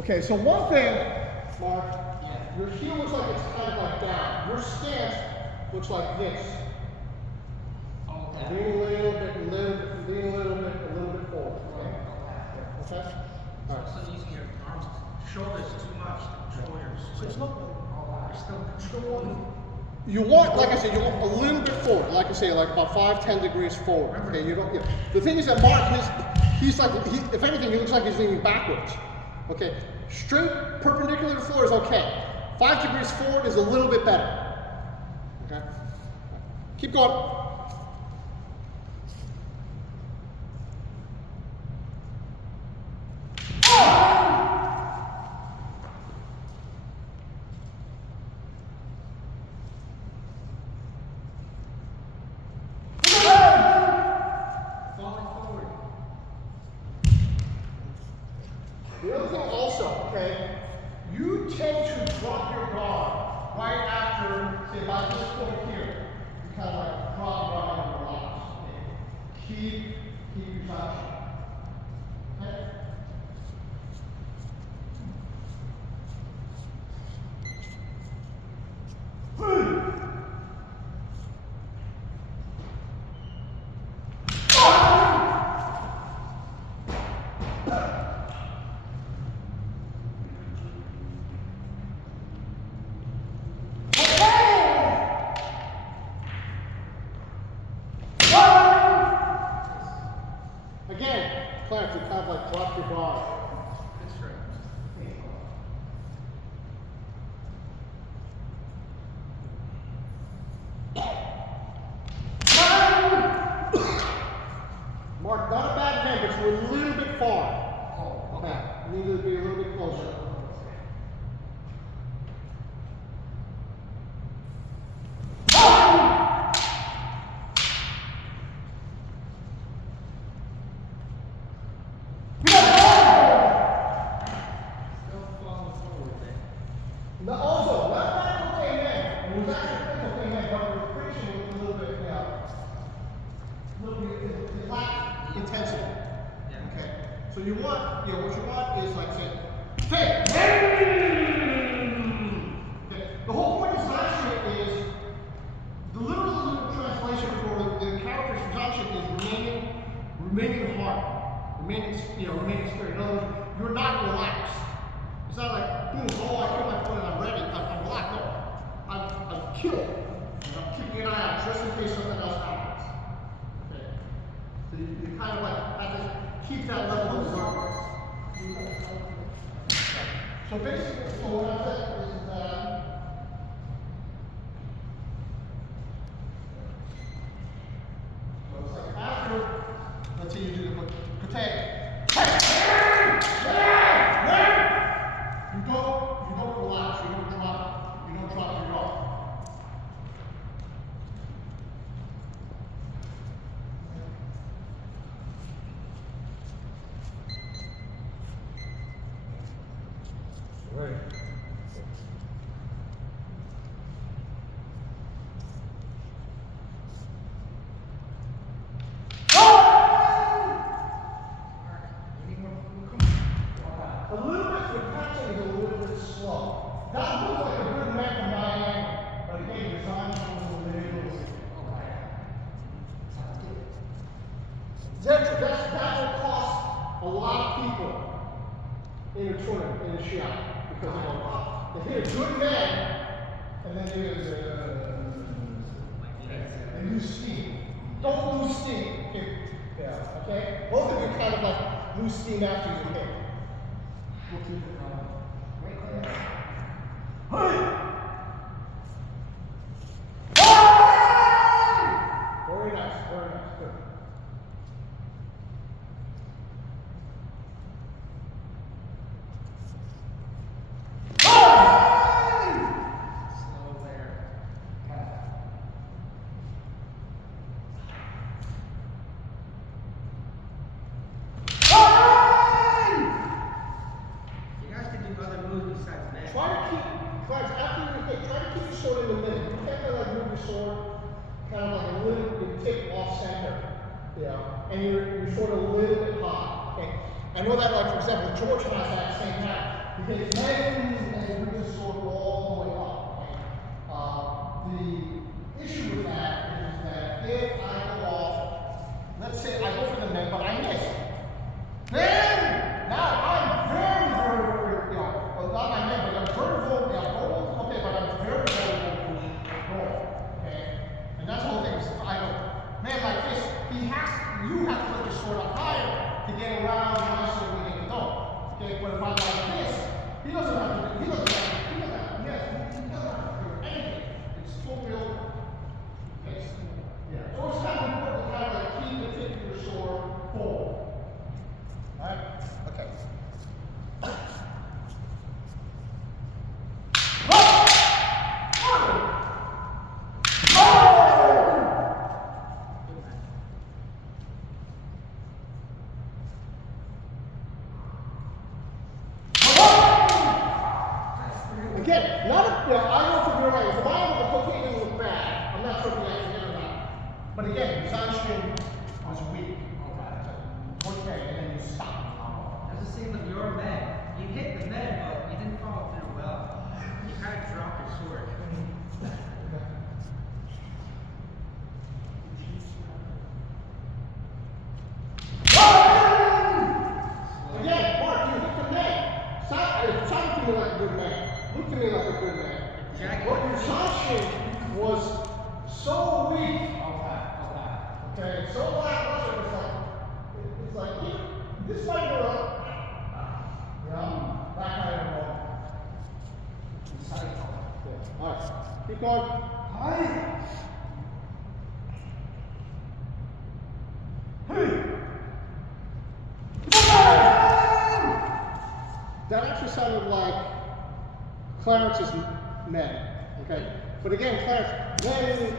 Okay, so one thing, Mark, your heel looks like it's kind of like down. Your stance looks like this. Okay. Lean a little bit, lean a little bit forward. Okay? Okay? All right. So using your arms, shoulders too much to control your So it's swing. not You're still controlling. You want, like I said, you want a little bit forward. Like I say, like about 5-10 degrees forward. Okay, you don't. Yeah. The thing is that Mark, he's like, if anything, he looks like he's leaning backwards. Okay, straight perpendicular to the floor is okay. 5 degrees forward is a little bit better. Okay, keep going. The other thing also, okay, you tend to drop your guard right after, say, about this point here. You kind of like drop your guard and relax. Okay? Keep your touch. Okay? Again, Clarence, you kind of like drop your guard. That's right. Mark, not a bad hand, but you're a little bit far. Oh, okay. You need to be a little bit closer. Still falling forward there. Now also, not that okay man. It was actually a okay man, but your friction was a little bit, it lacked intensity. Yeah. Okay. So you want, what you want is like say, hey! Okay. The whole point of Zanshin is the literal translation for the character's Zanshin is remaining hard, remaining straight. In other words, you're not relaxed. It's not like, boom, oh, I killed my opponent, I'm ready, I'm relaxed. No, I'm killed. And I'm keeping an eye out just in case something else happens. Okay. So you kind of like have to keep that level of alertness. So basically, so what I said is that so it's like after, let's say you do the kate. You don't relax, you don't drop your guard. Right. A little bit, the catching is a little bit slow. That looks like a good momentum by angle, but again, your sign is a little bit. That will cost a lot of people in a tournament, in a shot, because they hit a good man, and then they lose steam. Don't lose steam. Okay? Both of you kind of like lose steam after you hit. We'll keep it going. Hey! Very nice, good. Slow there. You guys can do other moves besides that. After you hit, try to keep your sword in the middle. You can't really like move your sword kind of like a little bit tip off center. And you're sort of a little bit high. Okay. I know that like for example George has that at the same time. Because men and bring the sword all the way up. Okay? The issue with that is that if I go off, let's say I go for the men, but I miss. Then now I'm very, well, not my men, but I'm very vulnerable. Okay, but I'm very vulnerable to roll. Okay? And that's the whole thing. I go, man, like this, you have to put your sword up higher to get around my sword when you go. Okay, but if I like this, he doesn't have to do that. Yes, he doesn't have to do anything. It's totally over. Okay? Yeah. So it's kind of important to kind of like keep the tip of your sword forward. Alright? Okay. Again, not a, I know from your line, if I have the cocaine didn't look bad, I'm not sure if you actually did or not. But again, the Zanshin was weak. Okay, and then you stop. That's the same with your men. You hit the men, but you didn't follow through well. You kind of dropped your sword. Again, Mark, you hit the man. Sound to me like a good man. Look to me like a good man. But your Zanshin was so weak. Okay, so lackluster. It's like, this might go up. You know, that kind of ball. Yeah. All right, keep going. Hi. That actually sounded like Clarence's men. Okay, but again, Clarence, men,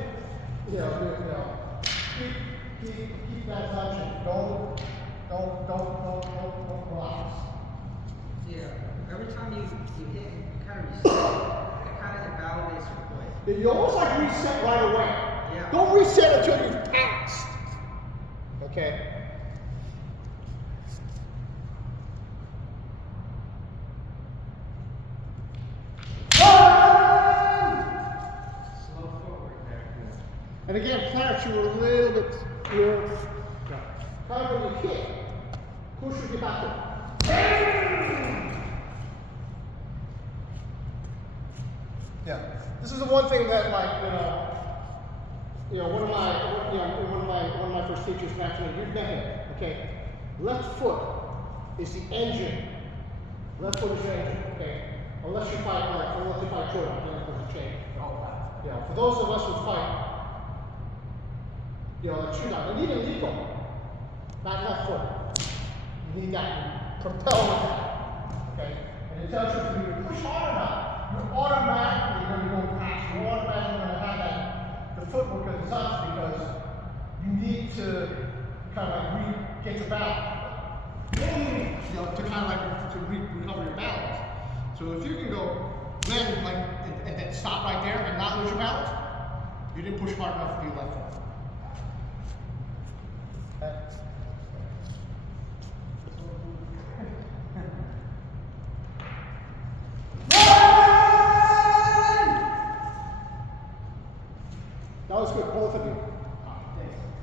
keep that tension. Don't relax. Yeah. Every time you hit, you kind of reset. It kind of invalidates your point. You almost like reset right away. Yeah. Don't reset until you've passed. Okay. Slow forward there. And again, Clarence, you were a little bit, kind of when you kick, push your get back up. Yeah, this is the one thing that, like, one of my first teachers back then, you've met him, okay? Left foot is the engine. Left foot is your engine, okay? Unless you fight Jordan, then it doesn't change. For those of us who fight, like shootout, and even legal, not left foot. You need that propel with that, okay? And it tells you if you push hard enough, you're automatically going to go past. You're automatically going to have that, the footwork of the Suns, because you need to kind of like get your balance. To kind of like to recover your balance. So if you can go land like and then stop right there and not lose your balance, you didn't push hard enough for your left foot. That was good, both of you.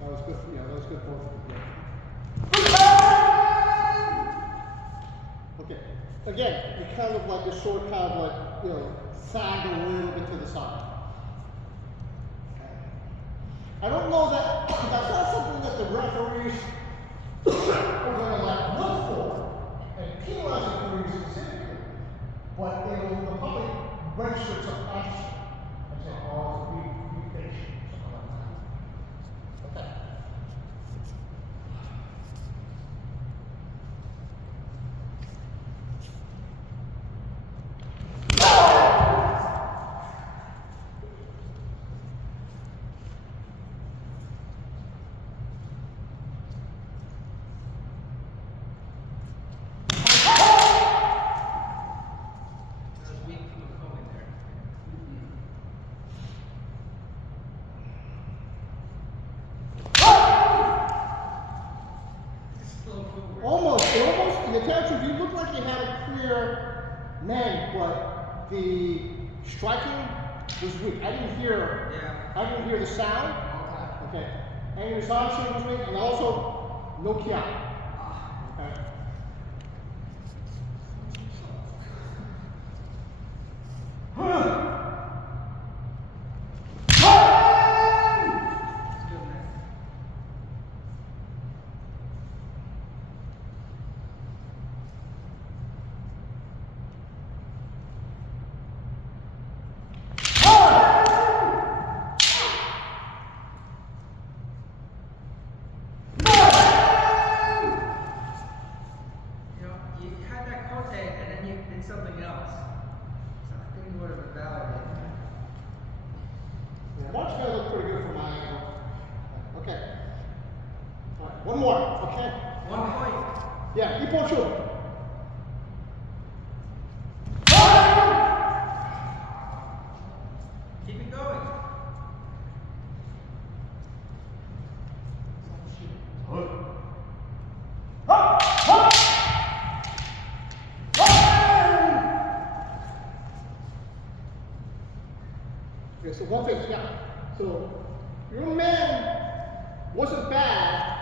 That was good. Yeah, that was good, both of you. Okay. Again, you kind of like your sword kind of like sag a little bit to the side. I don't know that that's not something that the referees are going to like look for and penalize it for you specifically, but it'll probably register subconsciously and say, oh, be patient, something like that. Okay. Almost, you looked like you had a clear man, but the striking was weak. I didn't hear the sound. Okay. And your assumption was weak, and also no kiai. Okay. You had that cote and then you did something else. So I think you would have validated. Yeah, Mark's gonna look pretty good from my angle. Okay. All right, one more. Okay. 1 point. Yeah, Ipo Chu. Keep it going. Okay, so one thing, yeah. So your man wasn't bad.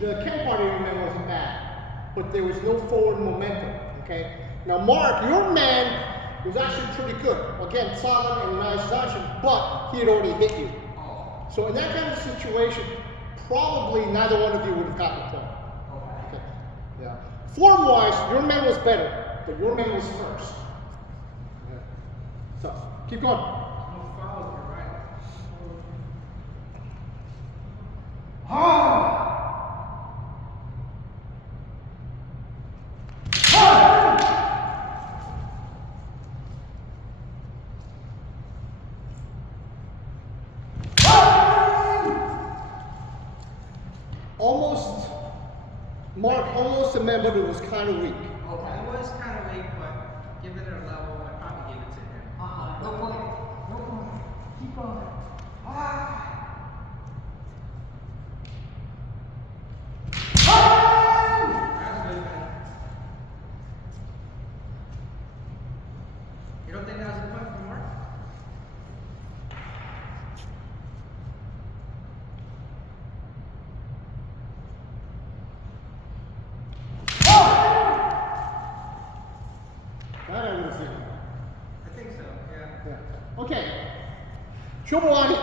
The camp party your man wasn't bad, but there was no forward momentum. Okay. Now Mark, your man was actually pretty good. Again, solid and nice action, but he had already hit you. So in that kind of situation, probably neither one of you would have gotten a point. Okay. Yeah. Form-wise, your man was better, but your man was first. Okay. So keep going. No follow, you're right. Mark almost remembered it was kind of weak. Okay. It was kind of weak, but given it a level, I'd probably give it to him. No point. No point. Keep going. That was good, man. You don't think that was a point for Mark? That I would have seen. I think so, yeah. Yeah. Okay. Chobawani.